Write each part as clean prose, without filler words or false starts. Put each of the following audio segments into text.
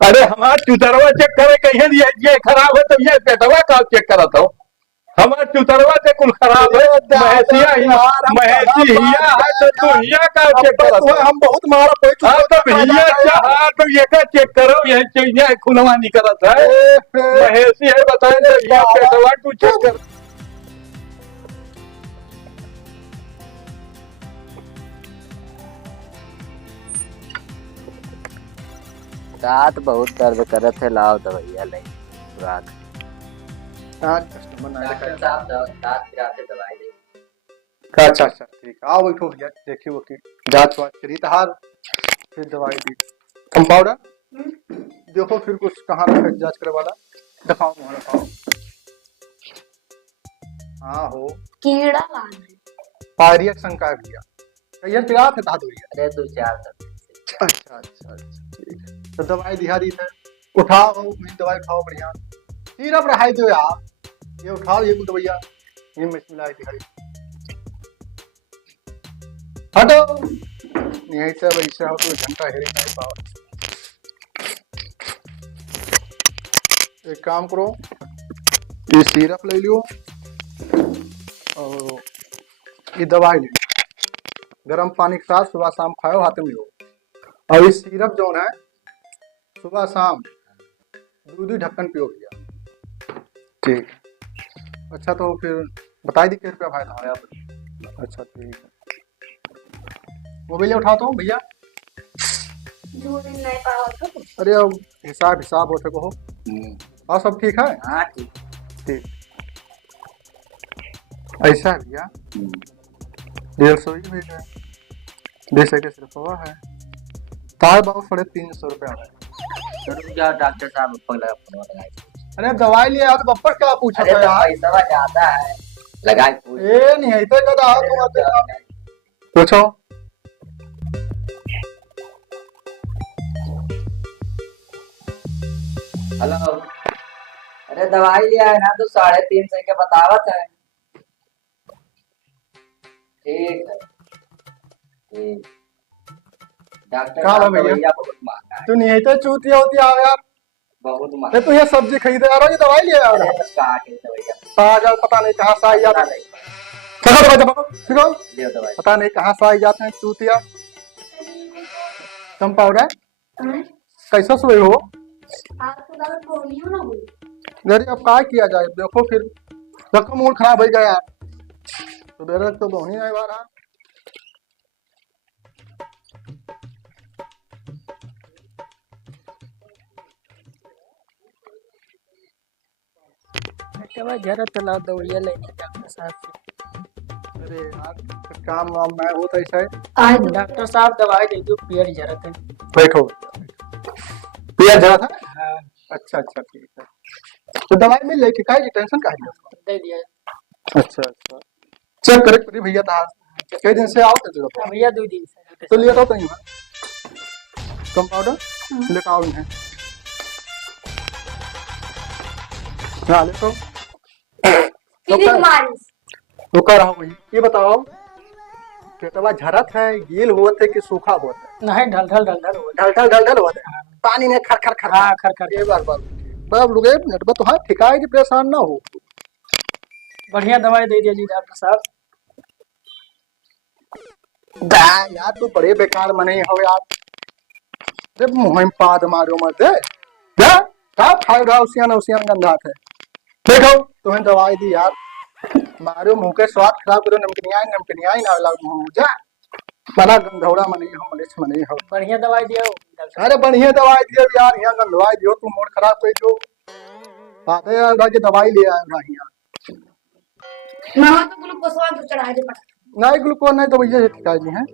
अरे हमार चुतरवा चेक करे कहीं ये खराब है तो ये पेटवा का चेक करत हो। हमार चुतरवा से कुल खराब है। अरे दादा महेशिया ही यार हम कहाँ महेशी हिया मान है तो गए तू यार। हिया का अब चेक तो करत तुम्हें हो। हम बहुत मारा कोई हाँ चुप तो पकड़ा हिया जाएगा यार। चाह तो ये का चेक करो ये चाहिए खुलवा नहीं करत है। ए, महेशी है बताए अरे तो हिया बाबा पेटवा तू चेक चुप। कर। दांत बहुत दर्द करत है, लाओ दवाइया ले रात। आज कस्टमर ना डॉक्टर देखा। साहब दांत गिराते दवाई दे। अच्छा अच्छा ठीक है, आओ बैठो भैया, देखिए वो की जांच वाच करी तहार, फिर दवाई दी। कंपाउंडर देखो फिर कुछ कहाँ रखा है जांच करे वाला, दिखाओ वहाँ रखाओ। हाँ हो कीड़ा लाना है। पायरिया की शंका है भैया, कहिए पिला थे धा धोइया। अरे 2-4 दिन से। अच्छा अच्छा अच्छा ठीक है, तो दवाई दिहा दी है, उठाओ मेरी दवाई खाओ बढ़िया। सिरप रहाई दो यार, ये उठाओ ये कुछ दवाइया, ये मिलाई दिखाई। हटो यहीं से वैसे हो तो घंटा हेरी नहीं पाओ। एक काम करो, ये सिरप ले लियो और ये दवाई ले लो, गर्म पानी के साथ सुबह शाम खाओ, हाथ में लो। और ये सिरप जो है सुबह शाम दूध ढक्कन पियो भैया। ठीक, अच्छा तो फिर बताई दी कितने रुपया भाई था। अच्छा ठीक है, मोबाइल उठाओ तो भैया। दो दिन नहीं पाओ तो अरे अब हिसाब हिसाब हो सको हो। और सब ठीक है। हाँ ठीक। ठीक, ऐसा है भैया 150 ही भेज है, 200 के सिर्फ हुआ है, तार बहुत 350 रुपया है। रुक जाओ डॉक्टर साहब, पगला फोन लगाए। अरे दवाई लिया तो बप्पर क्या पूछा अरे था तो यार। पैसा ज्यादा है, लगाए पूछ। ए नहीं है तो कदा आओ तुम आते पूछो। हेलो, अरे दवाई लिया है ना तो 350 के बतावत है। ठीक है ठीक। डॉक्टर कहाँ साहब भैया? दवाइया बहुत महंगा है, तू नहीं है तो चूतिया होती आओ यार। बहुत ये महंगा। तू ये सब्जी खरीदे आ रहा ये दवाई ले आ अरे रहा। बस कहाँ के दवाइया, ताजा पता नहीं कहाँ से आई जाते हैं। नहीं, चलो दवाई दबा फिरो, ले दवाई। पता नहीं कहाँ से आई जाते हैं चूतिया। कम पाउडर कैसा सोए हो? आप तो दादा फोन हो ना बोल। अरे अब क्या किया जाए, देखो फिर सबका मूड खराब हो गया यार, तो मेरा तो बहुत ही नहीं आ रहा। जरा तो लाओ दवाइया लेने डॉक्टर साहब से। अरे यार काम वाम मैं हो तो ऐसा है। आज डॉक्टर साहब दवाई दे दो, पेट जरत है। बैठो, पिया जरा था। हाँ अच्छा अच्छा ठीक है, तो दवाई मिल जाएगी, काहे की टेंशन काहे है। दे दिया। अच्छा अच्छा चेक करे करी भैया था, कई दिन से आओ तो जरूर हाँ भैया 2 दिन से। तो लिया तो नहीं कम पाउडर लेकर आओ इन्हें। हाँ ले तो कितनी मारी रुका रहा भाई, ये बताओ पेटवा झरत है, गील हुआ थे कि सूखा हुआ था? नहीं ढल ढल ढल ढल हो। ढलढल ढलढल हुआ था, पानी में खर खर खर। हाँ खर खर। ये बार बस लोग मिनट में तो हाँ ठिकाए की परेशान ना हो। बढ़िया दवाई दे दिया जी डॉक्टर साहब। यार तू बड़े बेकार मने हो यार, जब मुहिम पाद मारो मत दे जा, का खाए रहा उसियान गंधा थे। देखो तुम्हें दवाई दी यार, मारो मुंह के स्वाद खराब करो, नमकनिया ना लग मुंह जा, बड़ा गंधौड़ा मने हो, मलेच मने हो। बढ़िया दवाई दिया डॉक्टर। अरे बढ़िया दवाई दियो यार, यहाँ गंधवाई दियो, तू मूड खराब कर दो। आते यार के दवाई ले आए ना यहाँ। मामा तो ग्लूकोज वाला चढ़ा दे पटा। नहीं ग्लूकोज नहीं तो भैया ठिकाई नहीं है,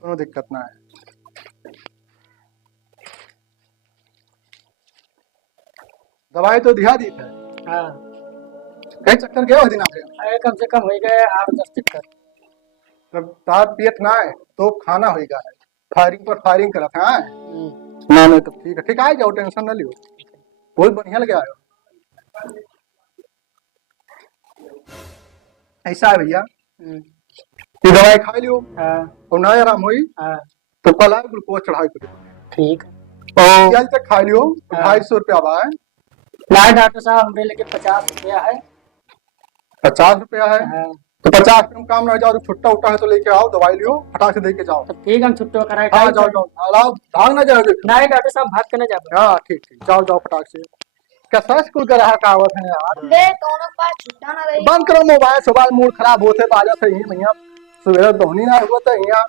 कोनो दिक्कत ना है। दवाई तो दिया दी थे। हाँ कई चक्कर गए हो दिन आपके? अरे कम से कम हो गए 8-10 चक्कर। जब तार पेट ना है तो खाना होगा है, फायरिंग पर फायरिंग करा था। ना नहीं तो ठीक है, ठीक आ जाओ, टेंशन ना लियो, बहुत बढ़िया लगे आयो। ऐसा है भैया, ये दवाई खा लियो हाँ और ना आराम हुई हाँ तो कल आए ग्लूकोज चढ़ाई करो। ठीक और क्या तक खा लियो 250 रुपया बा है नहीं डॉक्टर साहब हमरे लेके 50 रुपया है। 50 रुपया है हाँ, तो 50 रुपये में काम ना हो जाओ, छुट्टा उट्टा है तो लेके आओ, दवाई लियो, फटाक से दे के जाओ। तो ठीक हम छुट्टो कराए हाँ जाओ जाओ, अलाव भाग ना जाओगे। नहीं डॉक्टर साहब भाग के ना जाओ। हाँ ठीक ठीक, जाओ जाओ फटाक से। कैसा स्कूल का रहा कहावत है यार, ले दोनों के पास छुट्टा ना रही। बंद करो मोबाइल, सुबह मूड खराब होते बाजा से ही भैया, सवेरे दोहनी ना हुआ तो यहाँ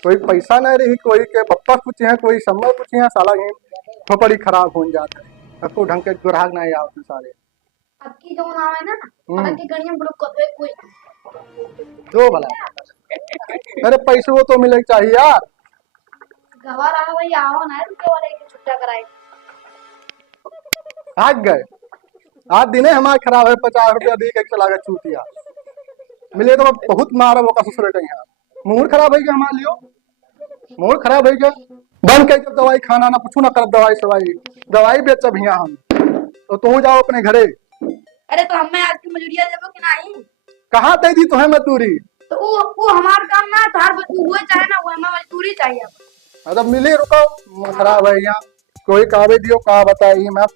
कोई पैसा नहीं रही, कोई के पप्पा पूछे हैं, कोई समय पूछे हैं, साला ये खोपड़ी खराब हो जाता है, सबको ढंग के ग्राहक नहीं आवते सारे। अब की जो नाम है ना, अब की गणिया ब्लॉक कर दे कोई। दो भला, अरे पैसे वो तो मिले चाहिए यार। गवा रहा भाई आओ ना रुके वाले के छुट्टा कराए। भाग गए, आज दिन हमारे खराब है, 50 रुपया दी के चला गया चूतिया, मिले तो बहुत मारा वो का ससुर का यहाँ। मूड खराब है क्या हमारे लियो, मूड खराब है क्या, बंद कर जब दवाई खाना ना पूछू ना कर, दवाई सवाई दवाई बेच भैया हम तो तू जाओ अपने घरे। अरे तो हमें आज की मजूरिया देबो कि नहीं? कहाँ दे दी तुम्हें मजदूरी, तो वो हमार काम ना थार हुए चाहे ना हुए, हमें मजदूरी चाहिए। मतलब मिली रुको, मूड खराब है यहाँ, कोई कावे दियो का बताइए, मैं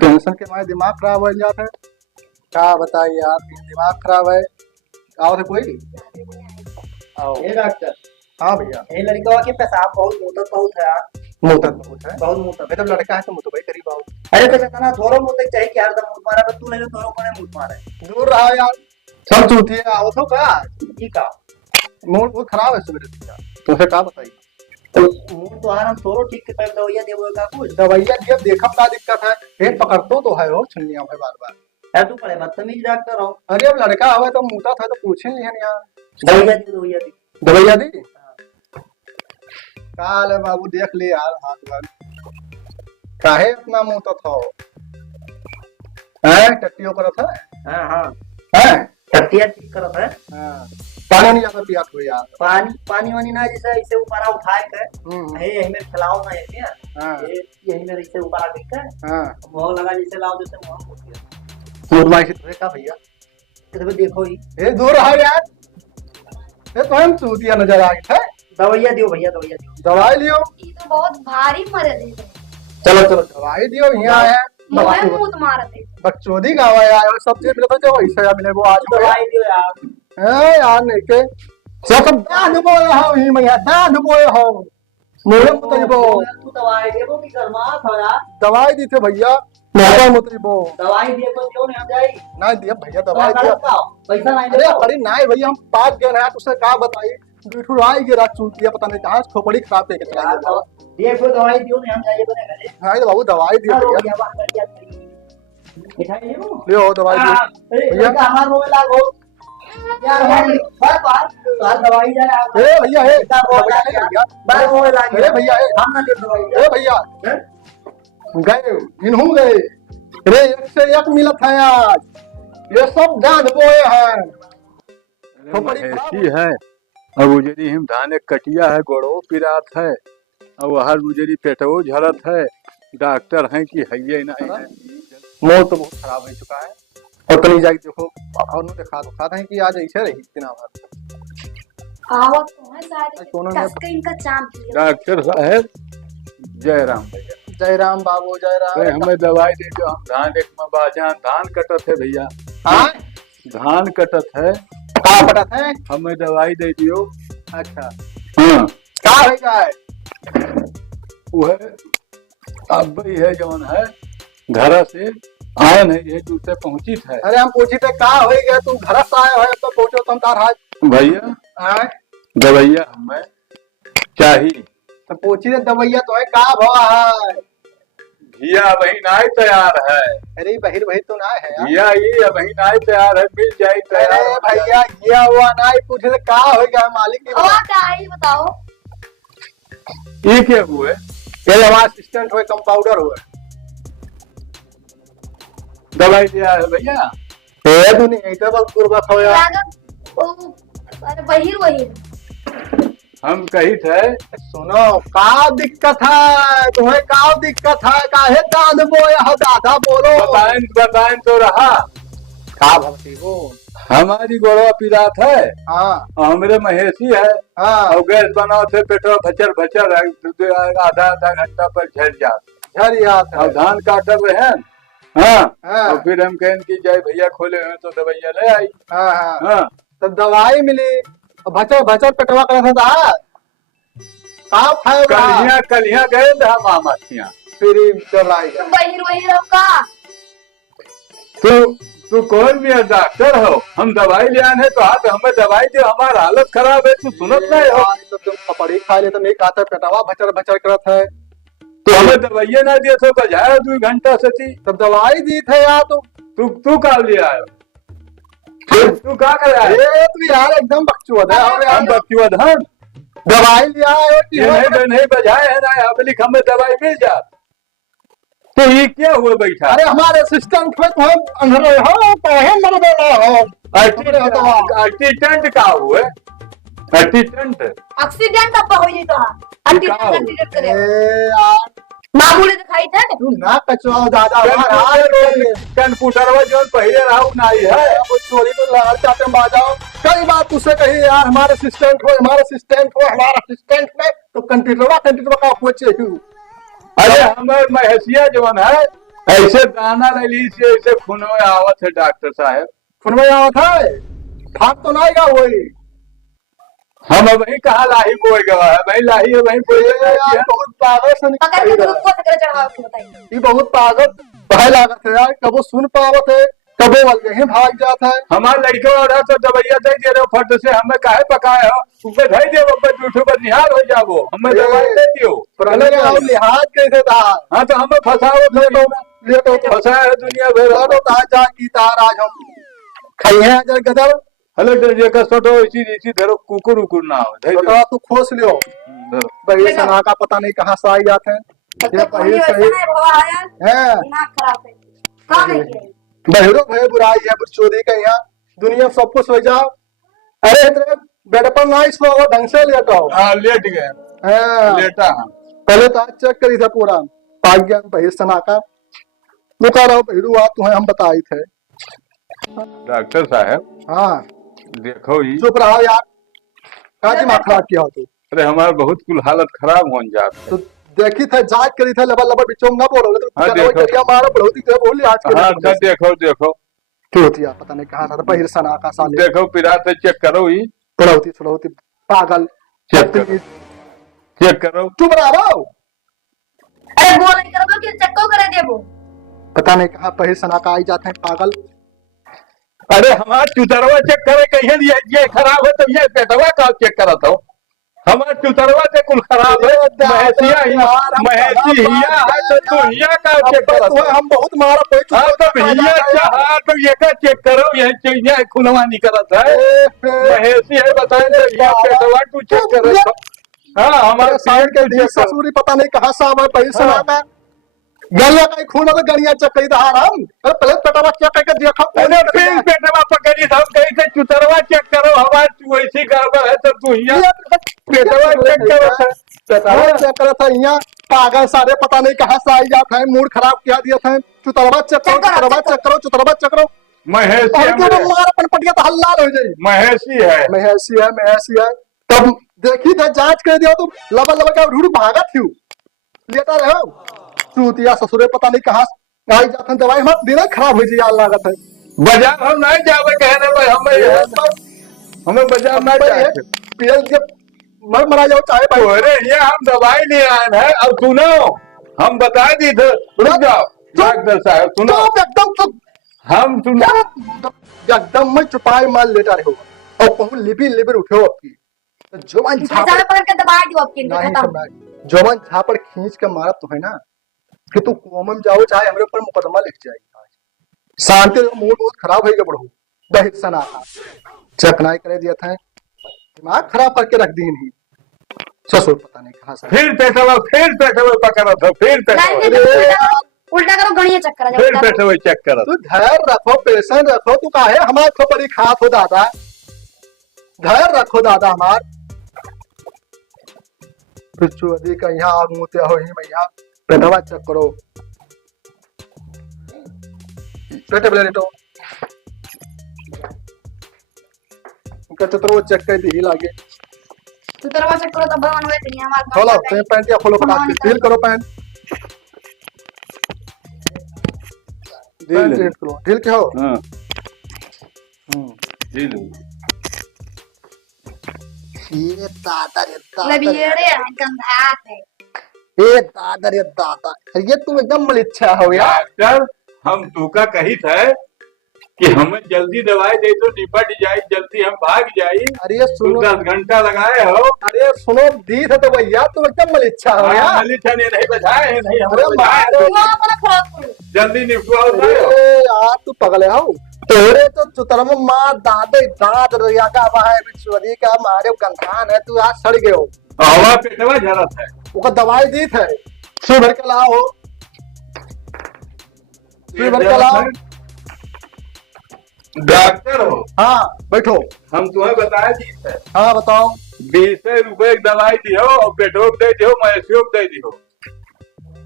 टेंशन के मारे दिमाग खराब हो जाता है, क्या बताइए यार, दिमाग खराब है। आओ थे कोई आओ। ये डॉक्टर, हाँ भैया, ये लड़का के पेशाब बहुत मुतत बहुत है यार, मुँह बहुत है, बहुत मुतत। भाई तब लड़का है तो मुँह तो भाई करीब आओ। अरे तो कहता थोड़ा मुतत चाहिए कि यार तब मुत मारा, तू नहीं तो थोड़ा कोने मुत मारा है। दूर रहा यार, सब चूतिए आओ तो का ये का मूड बहुत खराब है सवेरे से यार, तुमसे क्या बताइए। तो मुंह तो आराम थोड़ा ठीक के टाइम दवाइयां देबो का कुछ। दवाइयाँ दिया देखा क्या दिक्कत है, पेट पकड़तो तो है हो छुनिया भाई बार बार। यार तू बड़े बदतमीज डॉक्टर हो। अरे अब लड़का हुआ तो मोटा था तो पूछे नहीं है यार। दवाइयां दी। दवाइयाँ दी काल है बाबू, देख ले यार हाथ बार काहे अपना मुंह तो था है, टट्टियों करत है। हां हां, है टट्टिया ठीक करत है। हाँ, पानी नहीं जाता पिया हुए यार। पानी वानी ना जैसे ऐसे ऊपर उठाए के हे यही में खिलाओ ना ये हाँ यही में ऐसे ऊपर आ के हाँ, मोह लगा जैसे लाओ जैसे मोह हो गया। मुर्मा से तुझे का भैया, तो देखो ही ये दूर रहा यार, ये तो हम चूतिया नजर आ गए थे। दवाइयां दियो भैया, दवाइयां दियो। दवाई लियो, ये तो बहुत भारी मरे दे। चलो चलो दवाई दियो, यहाँ है मुंह मुंह मारते। बकचोदी गावा यार, सब चीज मिलता जो ऐसा या मिले वो आज दवाई दियो यार। है यार, नहीं के सब दान बोए हो ही मैं दान बोए हो मोरे मुतइबो। तू दवाई देबो कि गरमा था यार। दवाई दी थे भैया, मोरे मुतइबो। दवाई देबो क्यों नहीं हम जाई ना दिया भैया दवाई दिया, पैसा नहीं अरे दे। अरे नहीं भैया हम पास गए ना, तुझसे क्या बताइए, बिठू आई गिरा चूतिया पता नहीं कहाँ खोपड़ी खराब करके चला गया। देखो दवाई दियो नहीं हम जाइए बने घरे। हाँ ये बाबू दवाई दिया रो भैया, गया बात कर दिया। मिठाई लेबो लियो दवाई दियो भैया। हमार रोए लागो यार, बार बार बार दवाई जाए। ए भैया ए बार रोए लागे। अरे भैया ए हम ना ले दवाई। ए भैया गए इन्हों गए रे, एक से एक मिलत है आज, ये सब दान बोए हैं। खोपड़ी खराब ऐसी है अब उजरी हिम धान एक कटिया है, गोड़ो पिरात है, अब हर उजरी पेटो झरत है, डॉक्टर हैं कि है ये नहीं है। मोर तो बहुत खराब हो चुका है, और कहीं जाके देखो और नु दिखा दो खाते हैं कि आज ऐसे रही इतना भर आवत तो है सारे दोनों ने- कसके इनका चाम किया। डॉक्टर साहब जयराम भैया, जय राम बाबू जय अरे राम। हमें दवाई दे दो, हम धान एक में बाजा धान कटत है भैया, हाँ धान कटत है, कहाँ पटत है, हमें दवाई दे दियो। अच्छा हाँ कहाँ है क्या है, वो है अब है जौन है घर से आए नहीं है दूसरे पहुंची है अरे हम पूछी थे कहाँ हो गया, तू घर से आए हो तो पहुंचो तुम तार हाथ भैया, आए दवाइया हमें चाहिए। तो पूछी थे दवाइया तो है कहाँ भवा है, घिया वही नाई तैयार है, अरे बहिर बहिर तो ना है यार। घिया ये वही नाई तैयार है, मिल जाए तैयार अरे हो भैया ये हुआ ना ही पूछे थे कहाँ हो गया मालिक की और क्या है ये बताओ। जाए। ये क्या हुए, ये हमारा असिस्टेंट हुए कंपाउंडर हुए, दवाई दिया है भैया, ये तो नहीं तो बस गुरबत हो यार। लागत वो अरे बहिर वही हम कही थे सुनो का दिक्कत है तुम्हें, का दिक्कत है, काहे दाद बोया हो दादा बोलो। बताएं बताएं तो रहा का भगती वो हमारी गोड़वा पिरात है हाँ और हमरे महेशी है हाँ और गैस बनाओ थे पेट्रोल भचर भचर आधा आधा घंटा पर झड़ जात झर याद है और धान काटब रहे हाँ हाँ और फिर हम कहें कि जय भैया खोले हुए तो दवाइया ले आई हाँ हाँ हाँ तो दवाई मिली भचर भचर पेटवा कर था का खाएगा कलिया गए थे हम आमाथियाँ फिर दवाई तुम वही वही रहो का तू कौन भी डॉक्टर हो हम दवाई ले आने तो हाथ हमें दवाई दे हमारा हालत खराब है तू सुनत नहीं हो तो तुम पपड़ी खा ले तो नहीं खाता पेटवा भचर भचर करत है तो हमें दवाइया ना दिए तो बजाय 2 घंटा से थी तब दवाई दी थे यार तू का लिया आयो तू का कर आया ये तू यार एकदम बकचोद है हम बच्चों धन दवाई लिया है कि नहीं बजाए है ना अब लिख हमें दवाई मिल जात तो ये क्या हुआ बैठा अरे हमारे असिस्टेंट में तुम अंधेरे हो कहे मर बेटा हो असिस्टेंट का हुआ असिस्टेंट एक्सीडेंट अब हो जी तो एक्सीडेंट करे ए यार मामूली दिखाई थे तू ना कचवा दादा हमारा कंप्यूटर में जो पहले रहा नहीं है वो चोरी तो लहर चाटे में आ जाओ कई बार तुझसे कही यार हमारे असिस्टेंट हो हमारे असिस्टेंट हो हमारा असिस्टेंट में तो कंप्यूटर का कुछ अरे हमारे महेशिया जवन है ऐसे दाना रैली से ऐसे खून में आवत है डॉक्टर साहब सुन में आवत है फाक तो नहीं गा वही हम वही कहा लाही बोल गवा है वही लाही है वही बोल यार बहुत पागल सन पकड़ के ग्लूकोज करे चढ़ाओ के बताइए ये बहुत पागल पहले लागत है यार कबो सुन पावत है कबो वल ही भाग जाता है हमारे लड़के वाला तो दवाइया दे दे रहे हो फट से हमें काहे पकाए हो तुमने धई दे वो झूठो पर निहाल हो जाबो हमें दवाई दे दियो पहले आओ लिहाज कैसे था हाँ तो हमें फंसाओ तो ले तो फंसाया है दुनिया भर तो ताजा की तार आज हम खाइए अगर गदर हेलो डर का सोटो इसी धरो कुकुर उकुर ना हो धई तो तू खोस लियो बड़ी सना का पता नहीं कहां से आई जाते हैं ये पहले सही है दिमाग खराब है का नहीं किया बहरो भय बुराई है बुचोदी का यहाँ दुनिया सब कुछ हो जाओ अरे तेरे बेड पर ना इसको ढंग से लेटा हो हाँ लेट गए हाँ। लेटा हाँ पहले तो आज चेक करी था पूरा पाक गया बहिर सना का रुका रहो बहिरू आप तुम्हें हम बताए थे डॉक्टर साहब हाँ देखो ही चुप रहो यार का दिमाग खराब किया हो तू अरे हमारे बहुत कुल हालत खराब हो जात तो देखी थे जांच करी थे लबा लबा बिचों ना बोलो तो हाँ, चलो देखो। करिया मारो बढ़ोती करे बोली आज के हाँ तो देखो देखो चोटिया पता नहीं कहां था बहिर सना का साले देखो पिरा से चेक करो ही बढ़ोती छड़ोती पागल चेक करो चेक करो चुप रहो अरे वो नहीं करोगे कि चक्को करे देबो पता नहीं कहां बहिर सना का आई जाते हैं पागल अरे हमारा चुतरवा चेक करे कहीं ये खराब है तो ये पेटवा का चेक करा था हमारा चुतरवा से कुल खराब है महेशिया ही महेशी हिया है तो तू हिया का चेक करा था हम बहुत मारा कोई हाँ तो हिया चाहा तो ये का चेक करो ये खुलवा नहीं करा था महेशी है बताए तो ये पेटवा तू चेक करे हाँ हमारे साइड के दी ससुरी पता नहीं कहां से आवे पैसा हाँ। लागा गलिया का खून में गलिया चेक करी था हम अरे पहले पेटवा चेक करके देखो अरे फिर पेटवा पकड़ी था कहीं से चुतरवा चेक करो हमारी वैसी गड़बड़ है तो तू हिया पेटवा चेक करो पेटवा चेक करा था यहाँ पागल सारे पता नहीं कहां से आई जाते हैं मूड खराब किया दिया था चुतरवा चेक करो चुतरवा चेक करो चुतरवा चेक करो महेशी और क्यों मारा पनपटिया तो हल्ला हो जाए महेशी है महसी है तब देखी था जांच कर दिया तो लबा लबा का रूढ़ भागा थी लेता रहो चूतिया ससुरे पता नहीं कहां आई जाते हैं दवाई मत देना खराब हो जाए लागत है बाजार हम नहीं जावे कहने भाई हमें बाजार नहीं जाए पेल के मर मरा जाओ चाहे भाई अरे ये हम दवाई ले आए हैं अब सुनो हम बता दी थे रुक जाओ डॉक्टर साहब सुनो एकदम चुप हम सुनो एकदम मैं चुपाई माल लेता रहो और कहूं लिबी लिबिर उठो आपकी तो जोमन झापड़ पकड़ के दबा दियो आपके नहीं खत्म करना है। जोमन झापड़ खींच के मारा तो है ना कि तू कोमम में जाओ चाहे हमरे ऊपर मुकदमा लिख जाएगी आज शांति मूड बहुत खराब है बढ़ो दहित सना चकनाई करे दिया था दिमाग खराब करके रख दी नहीं ससुर पता नहीं कहां से फिर पेटवा पकड़ा था फिर पेटवा उल्टा करो गणिया चक्कर आ फिर जाओ पेटवा चेक करा तू धैर्य रखो पेशेंस रखो तू काहे हमारे खोपड़ी खात हो दादा धैर्य रखो दादा हमार पिछुअदी का यहाँ आग मुते हो ही मैया पेटवा चेक करो पेटे प्लेटो उनका चतुर चेक कर दी लागे तू तरवा चेक करो तब बनवे नहीं हमारे खोलो तुम पैंट या खोलो फटा के ढील करो पैंट ढील ढील करो ढील के हो हाँ ढील ये दादा रे दादा लबियरे हैं गंधात है ये दादा रे दादा ये तुम एकदम मलिच्छा हो यार डॉक्टर हम तुका कही थे कि हमें जल्दी दवाई दे दो निपट जाए जल्दी हम भाग जाए अरे तुम सुनो 10 घंटा लगाए हो अरे सुनो दी है तो भैया तुम एकदम मलिच्छा हो यार मलिछा ने नहीं बचाए हैं, नहीं अरे हमें बचाए मारो। हैं। तू अपना खराब करो जल्दी निपटवाओ जाओ। अरे यार तू पगले हो तेरे तो चुतरम माँ दादे दाद रिया का बाहर बिछुरी का मारे गंधान है तू आज सड़ गए हो हवा पेटवा झरत है वो दवाई दी थे सुई भर के लाओ सुई भर के लाओ डॉक्टर हो हाँ बैठो हम तुम्हें बताए दी थे हाँ बताओ 20 रुपए की दवाई दियो और पेट्रोल दे दियो मैसियो दे दियो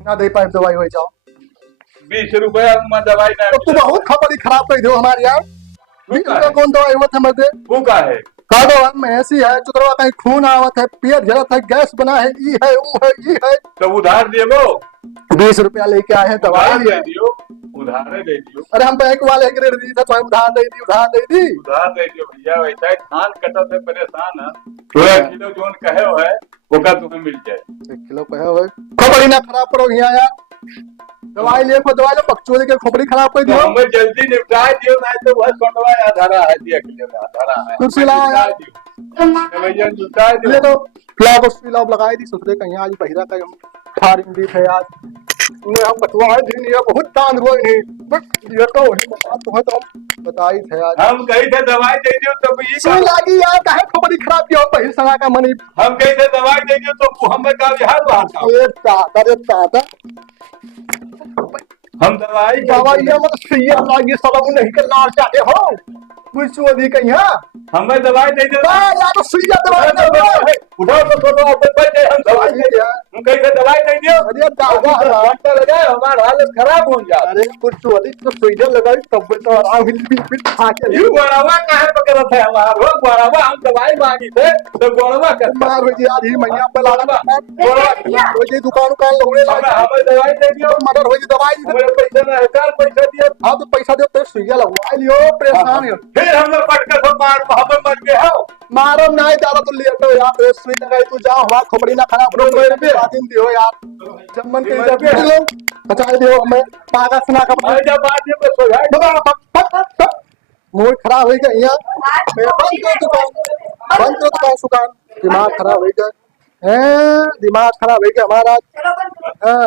ना दे पाए दवाई हो जाओ 20 रुपए में दवाई ना तो तू बहुत खबर खराब कर दो हमारे यार 20 रुपया कौन दवाई हुआ था मर्दे वो का है का दवा में ऐसी है चुतरवा कहीं खून आवत है पेट झरत है गैस बना है ई है वो है ई है तो उधार देवो 20 रुपया लेके आए हैं उधार दवाई दे दियो उधार दे दियो अरे हम बैंक वाले के रेट दी था तो उधार दे दी उधार दे दी उधार दे दियो भैया वैसा ही धान कटत है परेशान है थोड़ा किलो जोन कहे हो है ओका तुम्हें मिल जाए 1 किलो पे है खोपड़ी ना खराब करो यहाँ यार दवाई ले को दवाई लो पक्चोली के खोपड़ी खराब कर तो दियो हमें जल्दी निपटा दियो ना तो वह सोटवा आधारा है दिया किलो का आधारा है कुर्सी लाओ यार। भैया निपटा ले दियो तो फ्लैग और सुई लगाई दी सुसरे कहीं आज बहिरा का फारिंग दी थे आज मैं हम बतवा दी नहीं बहुत तान हुआ नहीं बस ये तो तुम्हें तो हम बताई थे आज हम कही थे दवाई दे दियो तो ये सुई लागी यार काहे खोपड़ी खराब किया बहिर सगा का मनी हम कही थे दवाई दे दियो तो हमें का बिहार बाहर का ये दादा रे दादा हम दवाई दवाई ये मत सुइया लागी सब नहीं करना चाहते हो कुछ चोरी कहीं हां हमें दवाई दे दियो बा यार तो सुइया दवाई दे दो उठाओ तो छोड़ो अब बैठे हम दवाई दवाई दे यार हम कही थे दवाई दे दियो अरे दादा घंटा लगाए हमारा हालत खराब हो जाए अरे कुछ चोरी तो सुइया लगाई तब तो आराम हिल भी खा के यू गोड़वा काहे पकड़त है हमारा वो गोड़वा हम दवाई मांगी थे तो गोड़वा कर मार हो जी यार ही मैया पे लाना गोड़वा हो जी दुकान का लोड़े लगा हमें दवाई दे दियो मदर हो जी दवाई हमें पैसा ना है काल पैसा दियो हाँ तो पैसा दो तो सुइया लगवा लियो परेशान है फिर हम लोग पट कर मार हमें मर गए हो मारो ना ज्यादा तो ले तो यार तो सुई लगाई तू जा हवा खोपड़ी ना खराब रो मेरे पे आदिम दियो यार जम्मन के जब लो बचा दियो हमें पागा सुना का और जब बाद में सो जाए मूड खराब हो गया यहाँ मेरा बंद करो दुकान दिमाग खराब हो गया दिमाग खराब हो गया हमारा चलो बंद करो हाँ